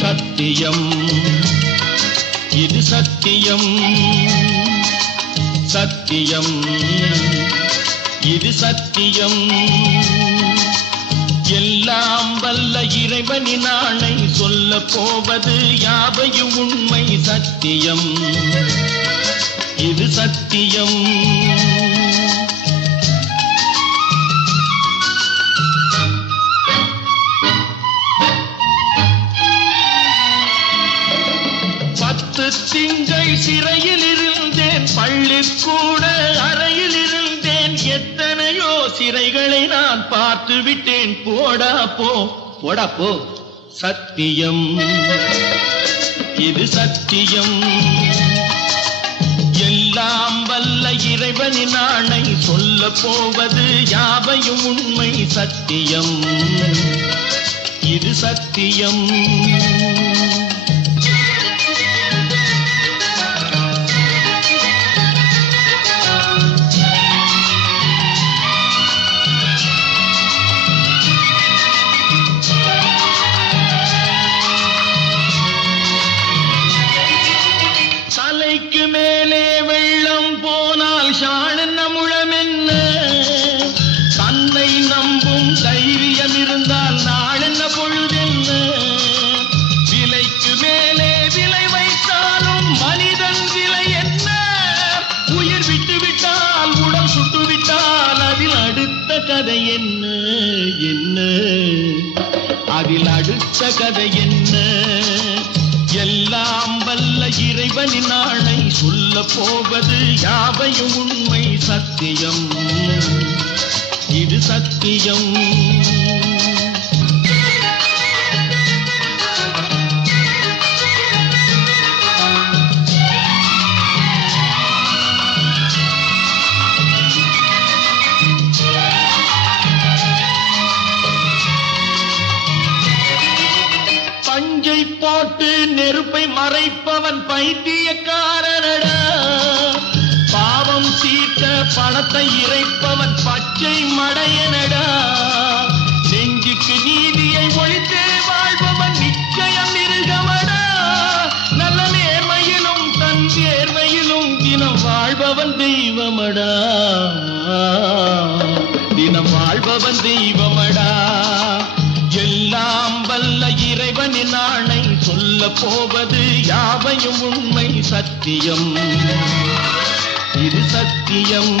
சத்தியம் இது சத்தியம் சத்தியம் இது சத்தியம் எல்லாம் வல்ல இறைவனின் ஆணை சொல்ல போவது யாவையும் உண்மை சத்தியம் இது சத்தியம் திங்கள் சிறையில் இருந்தேன் பள்ளிக்கூட அறையில் இருந்தேன் எத்தனையோ சிறைகளை நான் பார்த்து விட்டேன் போடா போ போடா போ சத்தியம் இது சத்தியம் எல்லாம் வல்ல இறைவனின் ஆணை சொல்ல போவது யாவையும் உண்மை சத்தியம் இது சத்தியம் மேலே வெள்ளம் போனால் ஷாணென்ன முழமென்ன தன்னை நம்பும் தைரியம் இருந்தால் நாளென்ன பொழுதென்ன விலைக்கு மேலே விலை வைத்தாலும் மனிதன் விலை என்ன உயிர் விட்டுவிட்டால் உடல் சுட்டுவிட்டால் அதில் அடுத்த கதை என்ன என்ன அதில் அடுத்த கதை என்ன எல்லாம் வல்ல இறைவனின் ஆணை சொல்ல போவது யாவையும் உண்மை சத்தியம் இது சத்தியம் பஞ்சை போட்டு நெருப்பை மறைப்பவன் பைத்தியக்காரனடா பாவம் சீட்ட பணத்தை இறைப்பவன் பச்சை மடையனடா நெஞ்சுக்கு நீதியை ஒழித்தே வாழ்பவன் நிச்சயம் மிருகமடா நல்ல நேர்மையிலும் தன் தேர்மையிலும் தினம் வாழ்பவன் தெய்வமடா தினம் வாழ்பவன் தெய்வமடா எல்லாம் வல்ல இறைவனின் ஆணை சொல்ல போவது யாவையும் உண்மை சத்தியம் இது சத்தியம்